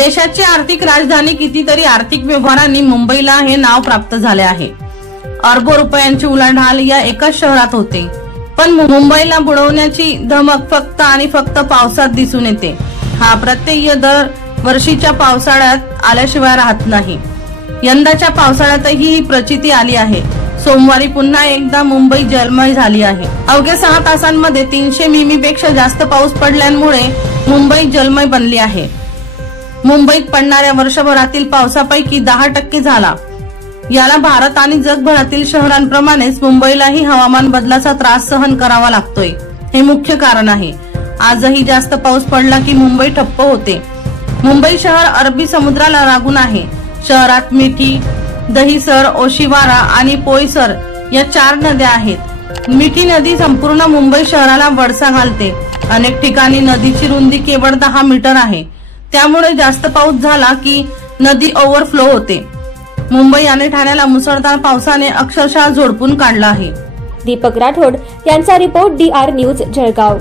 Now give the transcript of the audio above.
देशाची आर्थिक राजधानी कितीतरी आर्थिक व्यवहारांनी मुंबईला हे नाव प्राप्त झाले आहे। अरबो रुपयांची उलाढाल या एकाच शहरात होते, पण मुंबईला बुडवण्याची धमक फक्त आणि फक्त पावसात दिसून येते। हा प्रत्यय दर वर्षीच्या पावसाळ्यात आल्याशिवाय राहत नाही। यंदाच्या पावसाळ्यातही ही प्रचिती आली आहे। सोमवारी पुन्हा एकदा मुंबई जलमय झाली आहे। अवघ्या 6 तासांमध्ये 300 मिमी पेक्षा जास्त पाऊस पडल्यामुळे मुंबई जलमय बनली आहे। मुंबईत पडणाऱ्या वर्षभरातील पावसापैकी 10% झाला। याला भारत आणि जगभरातील शहरांप्रमाणेच मुंबईलाही हवामान बदलाचा त्रास सहन करावा लागतोय, हे मुख्य कारण आहे। आजही जास्त पाऊस पडला की मुंबई ठप्प होते। मुंबई शहर अरबी समुद्राला लागून आहे। शहरात मिठी, दहिसर, ओशिवारा आणि पोईसर या 4 नद्या आहेत। मिठी नदी संपूर्ण मुंबई शहराला वळसा घालते। अनेक ठिकाणी नदीची रुंदी केवळ 10 मीटर आहे, त्यामुळे जास्त पाऊस झाला की नदी ओव्हरफ्लो होते। मुंबई आणि ठाण्याला मुसळधार पावसाने अक्षरशः झोडपून काढलं आहे। दीपक राठोड यांचा रिपोर्ट DR न्यूज जळगाव।